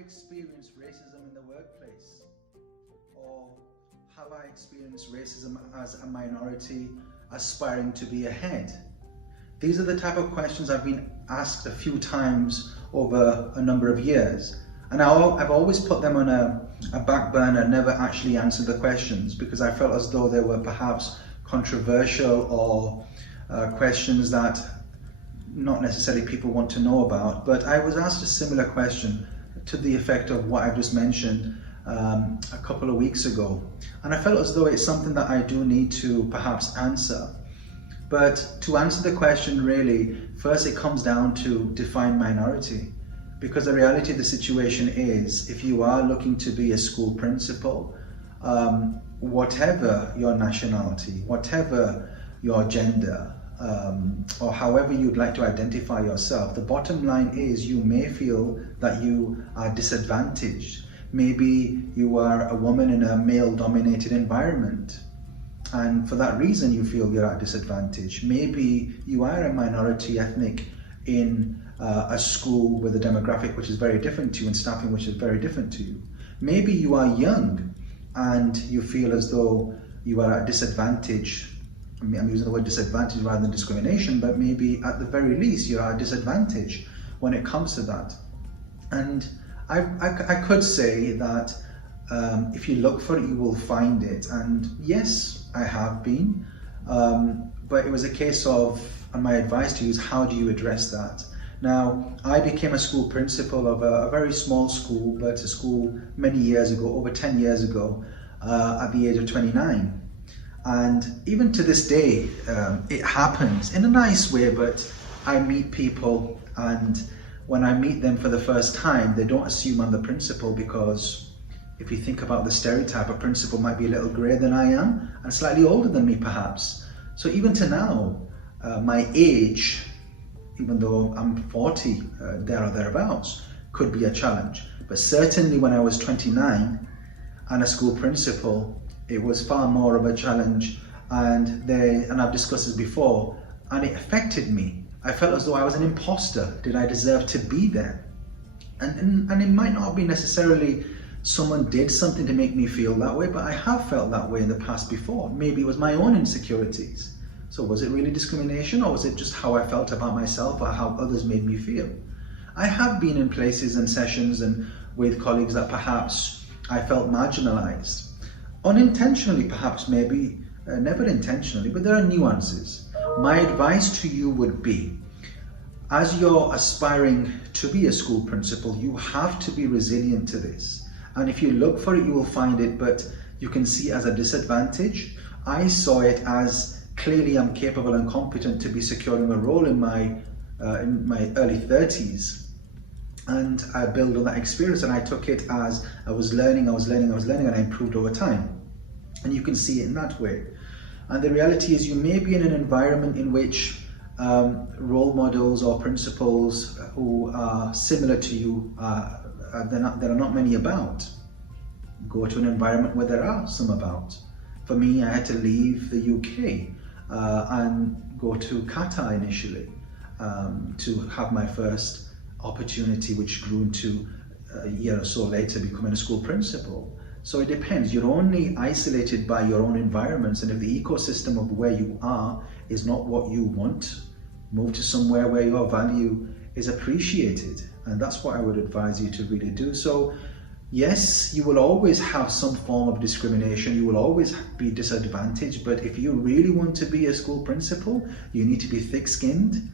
experienced racism in the workplace? Or have I experienced racism as a minority aspiring to be ahead? These are the type of questions I've been asked a few times over a number of years. And I've always put them on a back burner, never actually answered the questions because I felt as though they were perhaps controversial or questions that not necessarily people want to know about. But I was asked a similar question to the effect of what I've just mentioned a couple of weeks ago. And I felt as though it's something that I do need to perhaps answer. But to answer the question really, first it comes down to define minority. Because the reality of the situation is, if you are looking to be a school principal, whatever your nationality, whatever your gender, or however you'd like to identify yourself, the bottom line is you may feel that you are disadvantaged. Maybe you are a woman in a male-dominated environment, and for that reason you feel you're at disadvantage. Maybe you are a minority ethnic in a school with a demographic which is very different to you and staffing which is very different to you. Maybe you are young and you feel as though you are at disadvantage. I mean, I'm using the word disadvantage rather than discrimination, but maybe at the very least you're at disadvantage when it comes to that. And I could say that if you look for it, you will find it. And yes, I have been, but it was a case of, and my advice to you is, how do you address that? Now, I became a school principal of a very small school, but a school many years ago, over 10 years ago, at the age of 29. And even to this day, it happens in a nice way, but I meet people, and when I meet them for the first time, they don't assume I'm the principal, because if you think about the stereotype, a principal might be a little greyer than I am and slightly older than me perhaps. So even to now, my age, even though I'm 40, there or thereabouts, could be a challenge. But certainly when I was 29 and a school principal, it was far more of a challenge, and I've discussed this before, and it affected me. I felt as though I was an imposter. Did I deserve to be there? And it might not be necessarily someone did something to make me feel that way, but I have felt that way in the past before. Maybe it was my own insecurities. So was it really discrimination, or was it just how I felt about myself or how others made me feel? I have been in places and sessions and with colleagues that perhaps I felt marginalized. Unintentionally perhaps, maybe, never intentionally, but there are nuances. My advice to you would be, as you're aspiring to be a school principal, you have to be resilient to this. And if you look for it, you will find it, but you can see it as a disadvantage. I saw it as, clearly I'm capable and competent to be securing a role in my early 30s. And I built on that experience, and I took it as I was learning, and I improved over time. And you can see it in that way. And the reality is, you may be in an environment in which role models or principals who are similar to you, there are not many about. Go to an environment where there are some about. For me, I had to leave the UK and go to Qatar initially to have my first opportunity, which grew into a year or so later becoming a school principal. So it depends. You're only isolated by your own environments, and if the ecosystem of where you are is not what you want, move to somewhere where your value is appreciated. And that's what I would advise you to really do. So yes, you will always have some form of discrimination, you will always be disadvantaged, but if you really want to be a school principal, you need to be thick-skinned,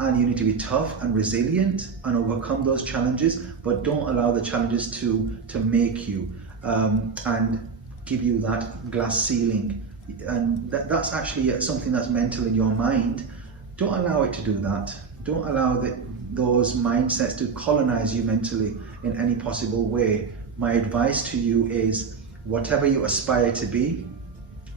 and you need to be tough and resilient and overcome those challenges, but don't allow the challenges to make you and give you that glass ceiling. And that's actually something that's mental in your mind. Don't allow it to do that. Don't allow those mindsets to colonize you mentally in any possible way. My advice to you is, whatever you aspire to be,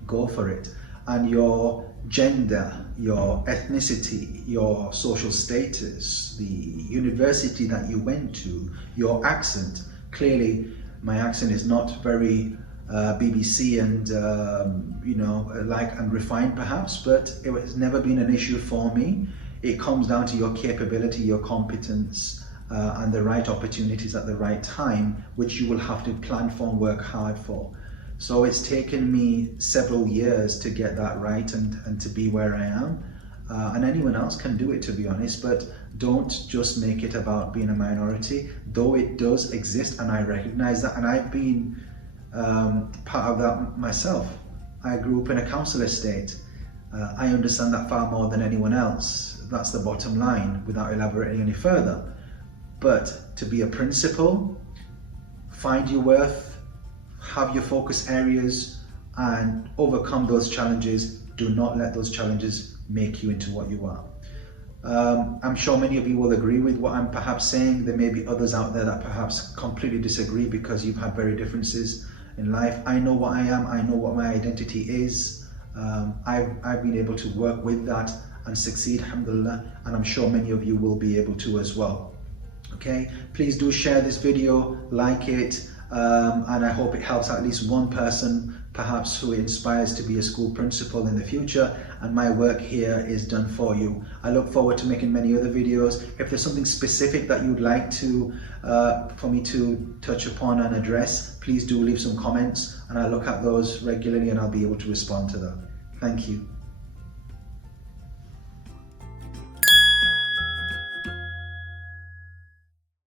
go for it. And your gender, your ethnicity, your social status, the university that you went to, your accent. Clearly, my accent is not very BBC and and refined perhaps, but it has never been an issue for me. It comes down to your capability, your competence, and the right opportunities at the right time, which you will have to plan for and work hard for. So it's taken me several years to get that right and to be where I am. And anyone else can do it, to be honest, but don't just make it about being a minority, though it does exist, and I recognize that, and I've been part of that myself. I grew up in a council estate. I understand that far more than anyone else. That's the bottom line, without elaborating any further. But to be a principal, find your worth, have your focus areas, and overcome those challenges. Do not let those challenges make you into what you are. I'm sure many of you will agree with what I'm perhaps saying. There may be others out there that perhaps completely disagree because you've had very differences in life. I know what I am, I know what my identity is. I've been able to work with that and succeed, alhamdulillah, and I'm sure many of you will be able to as well. Okay, please do share this video, like it, and I hope it helps at least one person, perhaps who inspires to be a school principal in the future, and my work here is done for you. I look forward to making many other videos. If there's something specific that you'd like to for me to touch upon and address, please do leave some comments, and I look at those regularly and I'll be able to respond to them. Thank you.